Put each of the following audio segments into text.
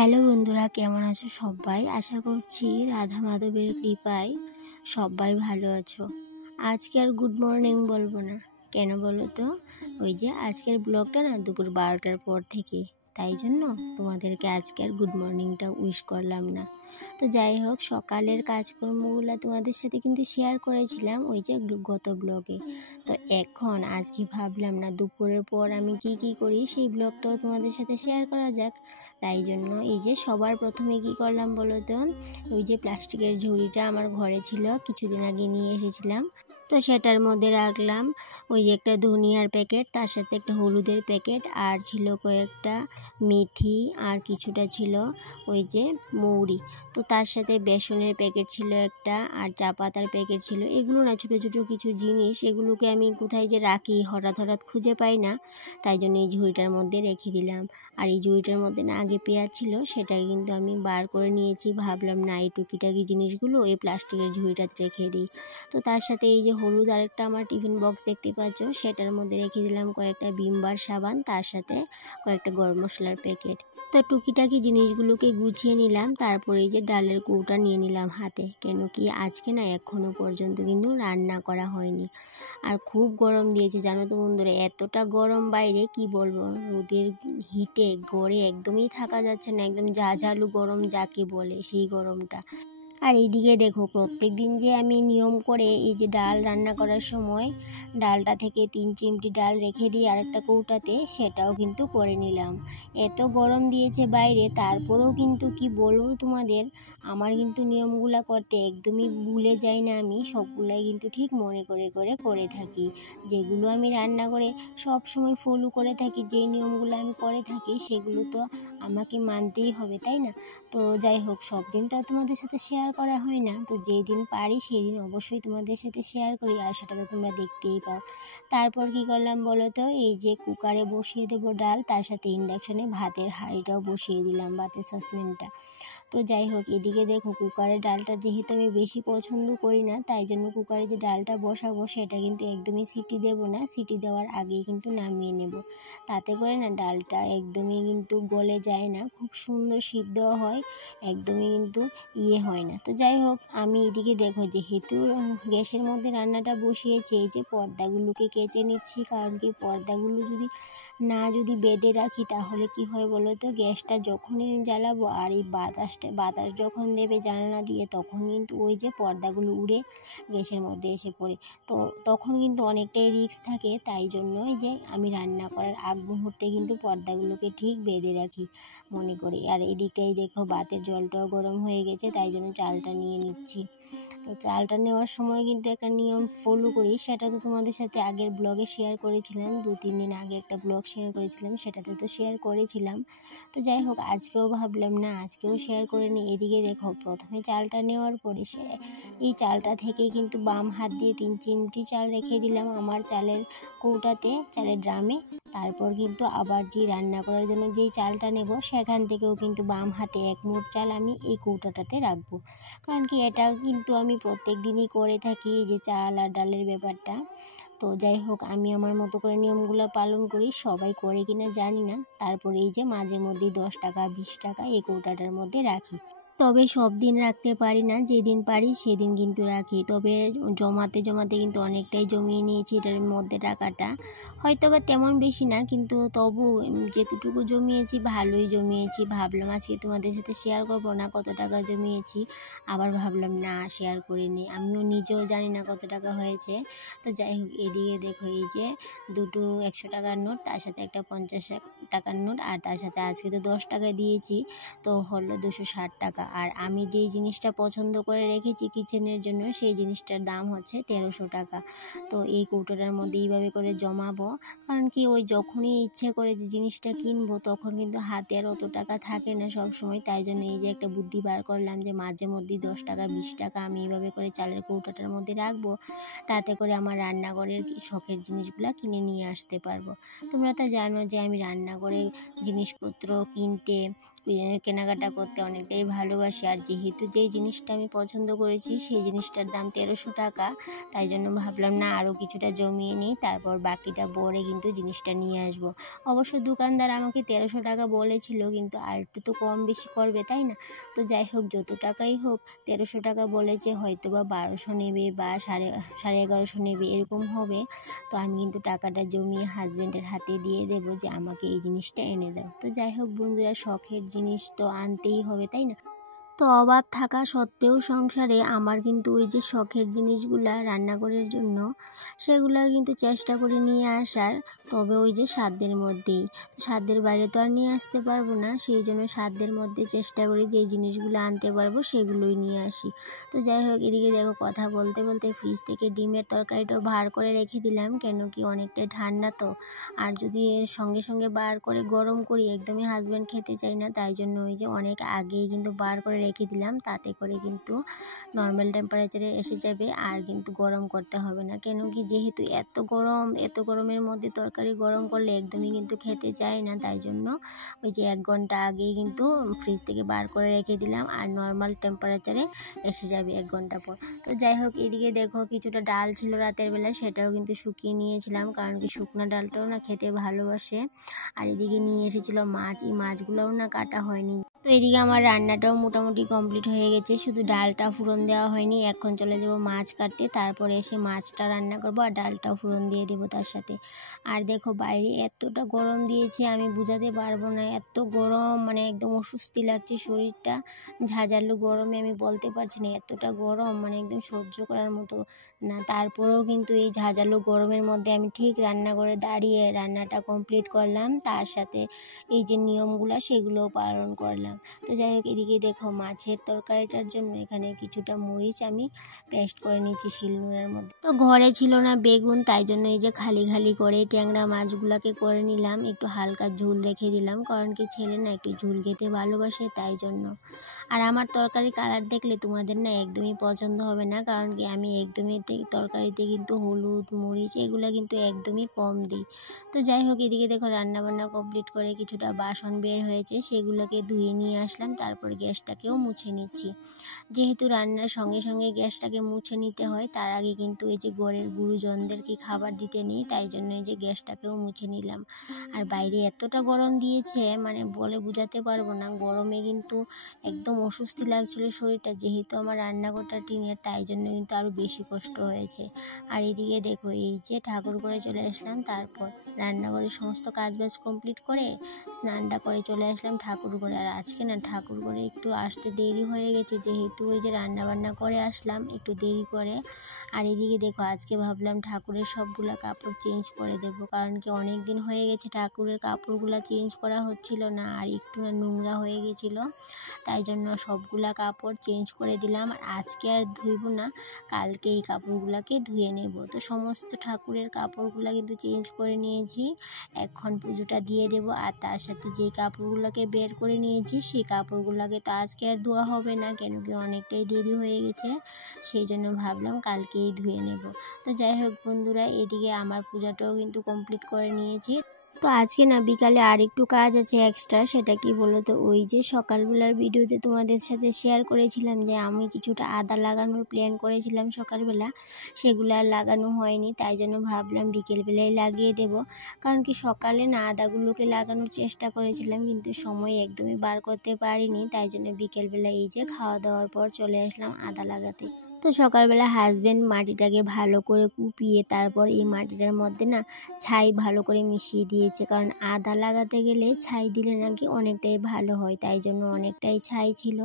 Hello বন্ধুরা, কেমন আছো সবাই? আশা করছি রাধা মাধবের কৃপায় সবাই ভালো আছো। আজকে আর গুড মর্নিং বলবো না, কেন বলো তো? ওই যে আজকের ব্লগটা না দুপুর 12টার পর থেকে, তাই জন্য তোমাদেরকে আজকে আর গুড মর্নিংটা উইশ করলাম না। তো যাই হোক, সকালের কাজকর্মগুলো তোমাদের সাথে কিন্তু শেয়ার করেছিলাম ওই যে গত ব্লগে। তো এখন আজকে ভাবলাম না দুপুরের পর আমি কি করি সেই ব্লগটাও তোমাদের সাথে শেয়ার করা যাক। তাই জন্য এই যে সবার প্রথমে কি করলাম বলো তো, ওই যে প্লাস্টিকের ঝুড়িটা আমার ঘরে ছিল, কিছুদিন আগে নিয়ে এসেছিলাম, তো সেটার মধ্যে রাখলাম ওই যে একটা ধনিয়ার প্যাকেট, তার সাথে একটা হলুদের প্যাকেট, আর ছিল কয়েকটা মেথি, আর কিছুটা ছিল ওই যে মৌরি, তো তার সাথে বেসনের প্যাকেট ছিল একটা, আর চা পাতার প্যাকেট ছিল। এগুলো না ছোটো ছোটো কিছু জিনিস, এগুলোকে আমি কোথায় যে রাখি হঠাৎ খুঁজে পাই না, তাই জন্য এই ঝুড়িটার মধ্যে রেখে দিলাম। আর এই ঝুড়িটার মধ্যে না আগে পেঁয়াজ ছিল, সেটাই কিন্তু আমি বার করে নিয়েছি। ভাবলাম না এই টুকিটাকি জিনিসগুলো এই প্লাস্টিকের ঝুড়িটাতে রেখে দিই। তো তার সাথে এই যে হলুদ আরেকটা আমার টিফিন বক্স দেখতে পাচ্ছ, সেটার মধ্যে রেখে দিলাম কয়েকটা ভিমবার সাবান, তার সাথে কয়েকটা গরম মশলার প্যাকেট। তো টুকিটাকি জিনিসগুলোকে গুছিয়ে নিলাম। তারপরে এই যে ডালের কৌটা নিয়ে নিলাম হাতে, কেন কি আজকে না এখনও পর্যন্ত কিন্তু রান্না করা হয়নি। আর খুব গরম দিয়েছে জানো তো বন্ধুরা, এতটা গরম বাইরে কি বলবো, রোদের হিটে গড়ে একদমই থাকা যাচ্ছে না, একদম ঝাঝালু গরম যাকে বলে সেই গরমটা। আর এইদিকে দেখো, প্রত্যেক দিন যে আমি নিয়ম করে এই যে ডাল রান্না করার সময় ডালটা থেকে 3 চিমটি ডাল রেখে দিই আরেকটা কৌটাতে, সেটাও কিন্তু করে নিলাম। এত গরম দিয়েছে বাইরে, তারপরেও কিন্তু কি বলবো তোমাদের, আমার কিন্তু নিয়মগুলো করতে একদমই ভুলে যাই না। আমি সবগুলাই কিন্তু ঠিক মনে করে থাকি। যেগুলো আমি রান্না করে সব সময় ফলো করে থাকি, যেই নিয়মগুলো আমি করে থাকি সেগুলো তো আমাকে মানতেই হবে, তাই না? তো যাই হোক, সব দিন তো আর তোমাদের সাথে শেয়ার করা হয় না, তো যেই দিন পারি সেই দিন অবশ্যই তোমাদের সাথে শেয়ার করি, আর সেটা তো তোমরা দেখতেই পাও। তারপর কি করলাম বলো তো, এই যে কুকারে বসিয়ে দেবো ডাল, তার সাথে ইন্ডাকশনে ভাতের হাঁড়িটাও বসিয়ে দিলাম, ভাতের সসপ্যানটা। তো যাই হোক, এদিকে দেখো কুকারে ডালটা যেহেতু আমি বেশি পছন্দ করি না, তাই জন্য কুকারে যে ডালটা বসাবো সেটা কিন্তু একদমই সিটি দেবো না, সিটি দেওয়ার আগেই কিন্তু নামিয়ে নেব। তাতে করে না ডালটা একদমই কিন্তু গলে যায় না, খুব সুন্দর সিদ্ধ হয়, একদমই কিন্তু হয় না। তো যাই হোক, আমি এদিকে দেখো যেহেতু গ্যাসের মধ্যে রান্নাটা বসিয়েছি, এই যে পর্দাগুলোকে কেচে নিচ্ছি, কারণ কি পর্দাগুলো যদি বেঁধে রাখি তাহলে কি হয় বলো তো, গ্যাসটা যখনই জ্বালাবো আর এই বাতাস যখন দেবে জানালা দিয়ে, তখন কিন্তু ওই যে পর্দাগুলো উড়ে গ্যাসের মধ্যে এসে পড়ে, তো তখন কিন্তু অনেকটাই রিস্ক থাকে। তাই জন্য এই যে আমি রান্না করার আগ মুহূর্তে কিন্তু পর্দাগুলোকে ঠিক বেঁধে রাখি মনে করি। আর এদিকটাই দেখো ভাতের জলটাও গরম হয়ে গেছে, তাই জন্য চালটা নিয়ে নিচ্ছি। তো চালটা নেওয়ার সময় কিন্তু একটা নিয়ম ফলো করি, সেটা তো তোমাদের সাথে আগের ব্লগে শেয়ার করেছিলাম, 2-3 দিন আগে একটা ব্লগ শেয়ার করেছিলাম, সেটাতে তো শেয়ার করেছিলাম। তো যাই হোক, আজকেও ভাবলাম না আজকেও শেয়ার করে নিই। এদিকে দেখো, প্রথমে চালটা নেওয়ার পরে এই চালটা থেকে কিন্তু বাম হাত দিয়ে 3 চিমটি চাল রেখে দিলাম আমার চালের কৌটাতে, চালের ড্রামে। তারপর কিন্তু আবার যে রান্না করার জন্য যেই চালটা নেব, সেখান থেকেও কিন্তু বাম হাতে 1 মুঠ চাল আমি এই কৌটাটাতে রাখবো, কারণ কি এটা কিন্তু আমি প্রত্যেক দিনই করে থাকি, এই যে চাল আর ডালের ব্যাপারটা। তো যাই হোক, আমি আমার মতো করে নিয়মগুলো পালন করি, সবাই করে কিনা জানি না। তারপরে এই যে মাঝে মধ্যেই 10 টাকা 20 টাকা এই কৌটাটার মধ্যে রাখি, তবে সব দিন রাখতে পারি না, যেদিন পারি সেদিন কিন্তু রাখি। তবে জমাতে কিন্তু অনেকটাই জমিয়ে নিয়েছি এটার মধ্যে টাকাটা, হয়তো বা তেমন বেশি না, কিন্তু তবু যেটুকু জমিয়েছি ভালোই জমিয়েছি। ভাবলাম আজকে তোমাদের সাথে শেয়ার করবো না কত টাকা জমিয়েছি, আবার ভাবলাম না শেয়ার করিনি, আমিও নিজেও জানি না কত টাকা হয়েছে। তো যাই হোক, এদিকে দেখো এই যে দুটো 100 টাকার নোট, তার সাথে একটা 50 টাকার নোট, আর তার সাথে আজকে তো 10 টাকা দিয়েছি, তো হলো 260 টাকা। আর আমি যেই জিনিসটা পছন্দ করে রেখেছি কিচেনের জন্য, সেই জিনিসটার দাম হচ্ছে 1300 টাকা। তো এই কৌটোটার মধ্যে এইভাবে করে জমাবো, কারণ কি ওই যখনই ইচ্ছে করে যে জিনিসটা কিনবো, তখন কিন্তু হাতে আর অত টাকা থাকে না সব সময়। তাই জন্য এই যে একটা বুদ্ধি বার করলাম যে মাঝে মধ্যেই 10 টাকা 20 টাকা আমি এইভাবে করে চালের কৌটোটার মধ্যে রাখবো, তাতে করে আমার রান্নাঘরের শখের জিনিসগুলো কিনে নিয়ে আসতে পারবো। তোমরা তো জানো যে আমি রান্নাঘরে জিনিসপত্র কিনতে কেনাকাটা করতে অনেকটাই ভালোবাসি। আর যেহেতু যেই জিনিসটা আমি পছন্দ করেছি সেই জিনিসটার দাম 1300 টাকা, তাই জন্য ভাবলাম না আরও কিছুটা জমিয়ে নিই, তারপর বাকিটা পরে কিন্তু জিনিসটা নিয়ে আসব। অবশ্য দোকানদার আমাকে 1300 টাকা বলেছিল, কিন্তু আর একটু তো কম বেশি করবে তাই না? তো যাই হোক, যত টাকাই হোক 1300 টাকা বলেছে, হয়তো বা 1200 নেবে বা সাড়ে 1150 নেবে, এরকম হবে। তো আমি কিন্তু টাকাটা জমিয়ে হাজব্যান্ডের হাতে দিয়ে দেবো যে আমাকে এই জিনিসটা এনে দাও। তো যাই হোক বন্ধুরা, শখের জিনিস তো আনতেই হবে তাই না? তো অভাব থাকা সত্ত্বেও সংসারে আমার কিন্তু ওই যে শখের জিনিসগুলা রান্নাঘরের জন্য, সেগুলা কিন্তু চেষ্টা করি নিয়ে আসার, তবে ওই যে সাধ্যের মধ্যেই। সাধ্যের বাইরে তো আর নিয়ে আসতে পারবো না, সেই জন্য সাধ্যের মধ্যে চেষ্টা করি যে জিনিসগুলো আনতে পারবো সেগুলোই নিয়ে আসি। তো যাই হোক, এদিকে দেখো কথা বলতে বলতে ফ্রিজ থেকে ডিমের তরকারিটাও বার করে রেখে দিলাম, কেন কি অনেকটাই ঠান্ডা তো। আর যদি সঙ্গে সঙ্গে বার করে গরম করি একদমই হাজব্যান্ড খেতে চাই না, তাই জন্য ওই যে অনেক আগেই কিন্তু বার করে রেখে দিলাম, তাতে করে কিন্তু নর্মাল টেম্পারেচারে এসে যাবে আর কিন্তু গরম করতে হবে না। কেন কি যেহেতু এত গরমের মধ্যে তরকারি গরম করলে একদমই কিন্তু খেতে চায় না, তাই জন্য ওই যে 1 ঘন্টা আগেই কিন্তু ফ্রিজ থেকে বার করে রেখে দিলাম আর নর্মাল টেম্পারেচারে এসে যাবে 1 ঘন্টা পর। তো যাই হোক, এদিকে দেখো কিছুটা ডাল ছিল রাতের বেলা, সেটাও কিন্তু শুকিয়ে নিয়েছিলাম, কারণ কি শুকনো ডালটাও না খেতে ভালোবাসে। আর এদিকে নিয়ে এসেছিল মাছ, এই মাছগুলোও না কাটা হয়নি। তো এদিকে আমার রান্নাটাও মোটামুটি কমপ্লিট হয়ে গেছে, শুধু ডালটা ফোড়ন দেওয়া হয়নি। এখন চলে যাব মাছ কাটতে, তারপরে এসে মাছটা রান্না করবো আর ডালটাও ফোড়ন দিয়ে দেবো তার সাথে। আর দেখো বাইরে এতটা গরম দিয়েছে আমি বুঝাতে পারবো না, এত গরম, মানে একদম অস্বস্তি লাগছে শরীরটা, ঝাঁঝালো গরমে আমি বলতে পারছি না, এতটা গরম মানে একদম সহ্য করার মতো না। তারপরেও কিন্তু এই ঝাঁঝালো গরমের মধ্যে আমি ঠিক রান্না করে দাঁড়িয়ে রান্নাটা কমপ্লিট করলাম, তার সাথে এই যে নিয়মগুলো সেগুলোও পালন করলাম। তো যাই হোক, এদিকে দেখো মাছের তরকারিটার জন্য এখানে কিছুটা মরিচ আমি পেস্ট করে নিচ্ছি শিলনোড়ার মধ্যে। তো ঘরে ছিল না বেগুন, তাই জন্য এই যে খালি খালি করে ট্যাংরা মাছগুলোকে করে নিলাম, একটু হালকা ঝোল রেখে দিলাম, কারণ কি ছেলে না একটু ঝোল খেতে ভালোবাসে, তাই জন্য। আর আমার তরকারি কালার দেখলে তোমাদের না একদমই পছন্দ হবে না, কারণ কি আমি একদমই তরকারিতে কিন্তু হলুদ মরিচ এগুলো কিন্তু একদমই কম দিই। তো যাই হোক, এদিকে দেখো রান্নাবান্না কমপ্লিট করে কিছুটা বাসন বের হয়েছে, সেগুলোকে ধুয়ে নিয়ে আসলাম, তারপর গ্যাসটাকেও মুছে নিচ্ছি। যেহেতু রান্নার সঙ্গে সঙ্গে গ্যাসটাকে মুছে নিতে হয়, তার আগে কিন্তু এই যে ঘরের গুরুজনদেরকে খাবার দিতে নেই, তাই জন্য এই যে গ্যাসটাকেও মুছে নিলাম। আর বাইরে এতটা গরম দিয়েছে মানে বলে বোঝাতে পারবো না, গরমে কিন্তু একদম অস্বস্তি লাগছিল শরীরটা, যেহেতু আমার রান্নাঘরটা টিনের, তাই জন্য কিন্তু আরও বেশি কষ্ট হয়েছে। আর এদিকে দেখো এই যে ঠাকুর করে চলে আসলাম, তারপর রান্নাঘরের সমস্ত কাজবাজ কমপ্লিট করে স্নানটা করে চলে আসলাম ঠাকুর ঘরে। আর আজকে না ঠাকুর ঘরে একটু আসতে দেরি হয়ে গেছে, যেহেতু ওই যে রান্নাবান্না করে আসলাম একটু দেরি করে। আর এদিকে দেখো আজকে ভাবলাম ঠাকুরের সবগুলা কাপড় চেঞ্জ করে দেব, কারণ কি অনেক দিন হয়ে গেছে ঠাকুরের কাপড়গুলো চেঞ্জ করা হচ্ছিল না, আর একটু না নোংরা হয়ে গেছিলো, তাই জন্য সবগুলা কাপড় চেঞ্জ করে দিলাম। আর আজকে আর ধুইব না, কালকে এই কাপড়গুলোকে ধুয়ে নেব। তো সমস্ত ঠাকুরের কাপড়গুলো কিন্তু চেঞ্জ করে নিয়েছি, এখন পুজোটা দিয়ে দেব। আর তার সাথে যেই কাপড়গুলোকে বের করে নিয়েছি সেই কাপড়গুলোকে তো আজকে আর ধোয়া হবে না, কেন কি অনেকটাই দেরি হয়ে গেছে, সেই জন্য ভাবলাম কালকেই ধুয়ে নেব। তো যাই হোক বন্ধুরা, এদিকে আমার পূজাটাও কিন্তু কমপ্লিট করে নিয়েছি। তো আজকে না বিকালে আর একটু কাজ আছে এক্সট্রা, সেটা কি বলো তো, ওই যে সকালবেলার ভিডিওতে তোমাদের সাথে শেয়ার করেছিলাম যে আমি কিছুটা আদা লাগানোর প্ল্যান করেছিলাম সকালবেলা, সেগুলো আর লাগানো হয়নি, তাই জন্য ভাবলাম বিকেলবেলায় লাগিয়ে দেব। কারণ কি সকালে না আদাগুলোকে লাগানোর চেষ্টা করেছিলাম, কিন্তু সময় একদমই বার করতে পারিনি, তাই জন্য বিকেলবেলা এই যে খাওয়া দাওয়ার পর চলে আসলাম আদা লাগাতে। তো সকালবেলা হাজব্যান্ড মাটিটাকে ভালো করে কুপিয়ে তারপর এই মাটিটার মধ্যে না ছাই ভালো করে মিশিয়ে দিয়েছে, কারণ আদা লাগাতে গেলে ছাই দিলে নাকি অনেকটাই ভালো হয়, তাই জন্য অনেকটাই ছাই ছিল।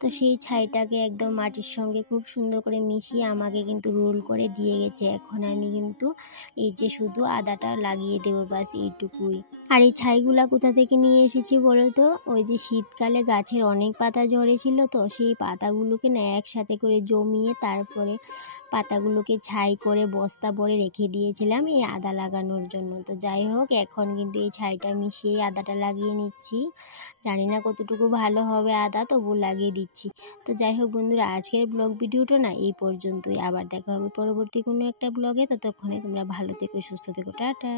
তো সেই ছাইটাকে একদম মাটির সঙ্গে খুব সুন্দর করে মিশিয়ে আমাকে কিন্তু রোল করে দিয়ে গেছে। এখন আমি কিন্তু এই যে শুধু আদাটা লাগিয়ে দেবো, বাস এইটুকুই। আর এই ছাইগুলা কোথা থেকে নিয়ে এসেছি বলো তো, ওই যে শীতকালে গাছের অনেক পাতা ঝরেছিল, তো সেই পাতাগুলোকে না একসাথে করে জমিয়ে তারপরে পাতাগুলোকে ছাই করে বস্তা ভরে রেখে দিয়েছিলাম এই আদা লাগানোর জন্য। তো যাই হোক, এখন কিন্তু এই ছাইটা মিশিয়ে আদাটা লাগিয়ে নিচ্ছি, জানি না কতটুকু ভালো হবে আদা, তবু লাগিয়ে দিচ্ছি। তো যাই হোক বন্ধুরা, আজকের ব্লগ ভিডিওটা না এই পর্যন্তই, আবার দেখা হবে পরবর্তী কোনো একটা ব্লগে। ততক্ষণে তোমরা ভালো থেকো, সুস্থ থেকো, টাটা।